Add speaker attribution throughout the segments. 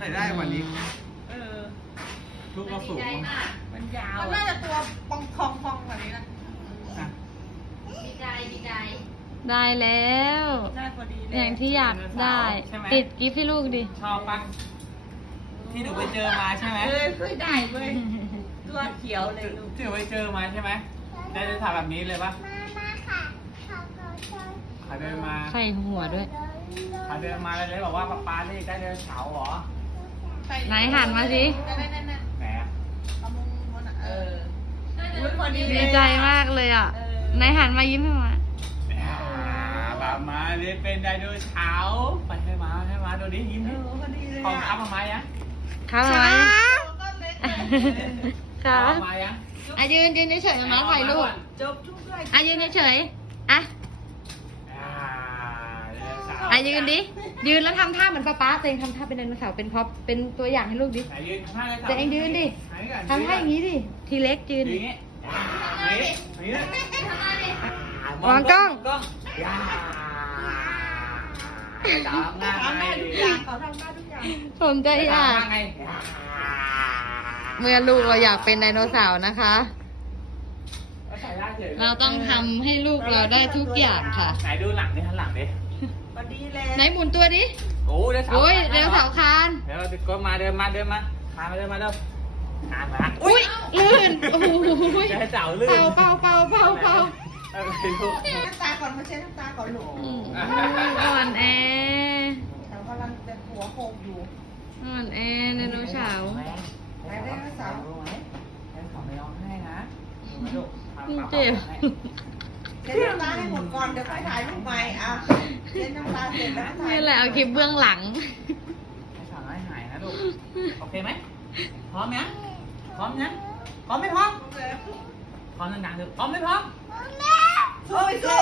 Speaker 1: ส่ได้กว่านี้
Speaker 2: ลูกเราสูง
Speaker 3: มันยาว
Speaker 4: มันน่าจะตัวปองพองแบบนี้นะ
Speaker 2: ดีใจ
Speaker 5: ได้แล้ว
Speaker 4: ได้พอดีเล
Speaker 5: อย ย่างที่อยากได้ ติดกิฟต์ให้ลูกดิ
Speaker 1: ชอบปะที่หนูไปเจอมาใช่ไหม
Speaker 4: เคยได้เว้ยตัวเขียวเลยลูก
Speaker 1: ที่หนูไปเจอมาใช่ไหมได้จะถ่ายแบบนี้เลยปะ
Speaker 6: มาค่ะขอ
Speaker 1: เขาเดินมา
Speaker 5: ใส่หัวด้วย
Speaker 1: เขาเดินมาแล้วเลยบอกว่าป๊านี่ได้เดินเสาเหรอ
Speaker 5: ไหนหันมาสิ
Speaker 4: นั่น
Speaker 1: แหม
Speaker 4: เอามุมบนอ่ะอุ้ยพอดี
Speaker 5: ดีใจมากเลยอ่ะไหนหันมายิ้มให้มา
Speaker 1: แบบมาเลยเป็นไดโนเสาร์ไปให้มาดูดิยิ้มดิ
Speaker 4: พอดีเลย
Speaker 1: ของอัพมาไหมยัง
Speaker 5: ครับไหม
Speaker 4: ก็เล็ก
Speaker 5: ครับ
Speaker 1: มายัง
Speaker 5: อ่ะยืนเฉยๆมาถ่ายรูป
Speaker 4: จบทุกด้วย
Speaker 5: อ่ะยืนเฉยๆอ่ะ
Speaker 1: ไดโนเสาร์
Speaker 5: อ่ะยืนดิยืนแล้วทำท่าเหมือนป๊าตัวเองทำท่าเป็นไดโนเสาร์เป็นพ็อปเป็นตัวอย่างให้ลูกดิ
Speaker 1: ไหนยืนท่าไดโนเสาร์
Speaker 5: ตัวเองยืนดิทำท่าอย่างนี้ดิทีเล็กยืน
Speaker 1: อย่างนี้อย่างนี้
Speaker 5: วางกล้อง
Speaker 1: ย่าตามหน้า
Speaker 4: ทำได้ทุกอย่างเขาทำได้ทุกอย่าง
Speaker 5: ผมใจอยาก
Speaker 1: ไง
Speaker 5: เมื่อลูกเราอยากเป็นไดโนเสาร์นะคะ เราต้องทำให้ลูกเราได้ทุกอย่างค่ะ
Speaker 1: ไหนดูหลังดิหันหลังดิ
Speaker 4: พอดีเลย
Speaker 5: ไหนหมุนตัวดิ
Speaker 1: โอ้เดี๋ยว
Speaker 5: โอ้ยไดโนเสาร์คาน
Speaker 1: เดี๋ยวก็มาเดินมาคานมาเดินมาเร็วคานมา
Speaker 5: อุ้ยลื่นโอ้โห
Speaker 1: เดี๋ยวเสาลื่น
Speaker 5: เป่า
Speaker 1: ไปดู
Speaker 4: น้ำตาก่อนมาเช็ดน้ำตาก่อนลูก
Speaker 5: อ่อนแอ
Speaker 4: แต่กำลังจะหัวโขกอยู่
Speaker 5: อ่อนแอไดโนเสาร์
Speaker 4: ไหนไดโนเสาร์
Speaker 1: รู้ไหมไดโนเสาร์ไม่ร้องไห้นะรู้ไหมลูก
Speaker 5: เจ็บ
Speaker 4: เช็ดน้ำตาให้หมดก่อนเดี๋ยวค่อยถ่ายรูปใหม่อ่ะเช็ดน้ำตาเสร็จแล้วถ่าย
Speaker 5: นี่แหละเอาคลิปเบื้องหลัง
Speaker 1: ไดโนเสาร์ไม่หายนะลูกโอเคไหมพร้อมยังพร้อมยังพร้อมไม่พร้อมพร้อมดังๆเลยพร้อมไม่พร้อมสู้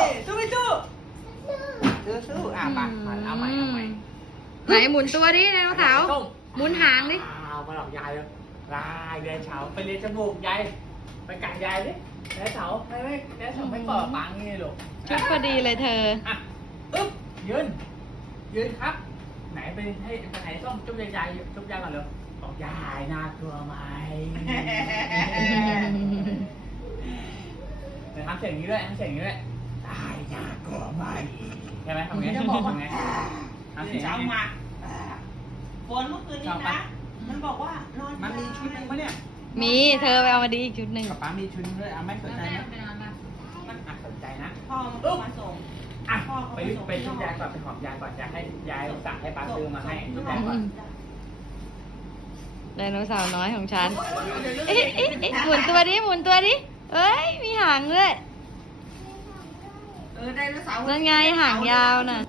Speaker 1: อ่ะไปเอาใหม่
Speaker 5: ไหนหมุนตัวดิไดโนเสาร์หมุนหางดิ
Speaker 1: เอามาหลอกยายเลยลายเดินเฉาไปเรียนจมูกยายไปกัดยายดิเดินเฉาไม่เดินเฉาไม่ก่อปังนี่ลูก
Speaker 5: ชุดพอดีเลยเธอ
Speaker 1: อ่ะอึ๊บยืนครับ ไหนไปให้ไปไหนส้มจุ๊บยายจุ๊บยายก่อนเร็วบอกยายน่ากลัวไหมเดี๋ยวทำเสียงนี้ด้วยทำเสียงนี้ด้วยตายน่ากลัวไหมใช่ไหมทำไงทำไงทำเสียง
Speaker 4: เช้า
Speaker 1: นี้
Speaker 4: มาฝนเมื่อคืนนี้นะมันบอกว่านอน
Speaker 1: มันมีชุดหนึงปะเนี่ย
Speaker 5: มีเธอไปเอามาดีอีกชุดหนึ่ง
Speaker 1: ป๊ามีชุดหนึงด้วยอ่ะไม่สนใจนะมันอ่ะสนใจนะ
Speaker 4: พ่อมันมาส่ง
Speaker 1: อ่ะไปชุดยายก่อนไปหอมยายก่อนอยากให้ยายสั่งให้ป๊าซื้อมาให้ชุดยายก่อน
Speaker 5: ไดโนเสาร์น้อยของฉัน เอ๊ะหมุนตัวดิเอ้ย มีหางด้วย
Speaker 4: ไดโนเสาร์
Speaker 5: นั่นไงหางยาวน่ะ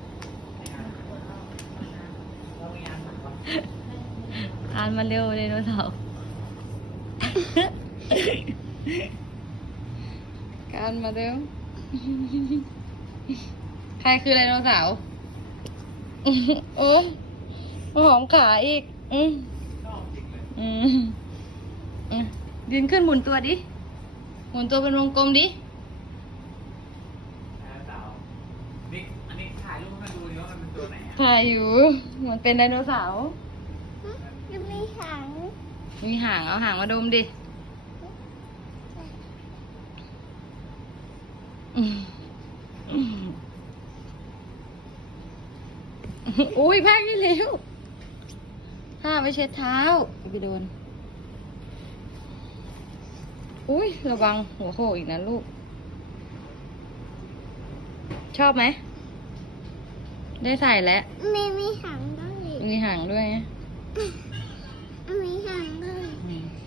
Speaker 5: อ่านมาเร็วไดโนเสาร์การมาเร็ว ใครคือไดโนเสาร์โอ้หอมขาอีกยืนขึ้นหมุนตัวดิ หมุนตัวเป็นวงกลมดิ
Speaker 1: นี่อันนี้ถ่ายรูปให้ดูดิว่ามันเป็นตัวไหนอ่ะ
Speaker 5: ถ่ายอยู่ มันเป็นไดโนเสาร์
Speaker 6: จะมีหาง
Speaker 5: มีหางเอาหางมาดมดิ อุ้ยแพ้กี่เร็วผ้าไปเช็ดเท้าไปโดน อุ้ยระวังหัวโขกอีกนะลูก ชอบไหม ได้ใส่แล้ว
Speaker 6: มีหางด้วย
Speaker 5: มีหางด้วยไง
Speaker 6: มีหางด้วย
Speaker 5: อืม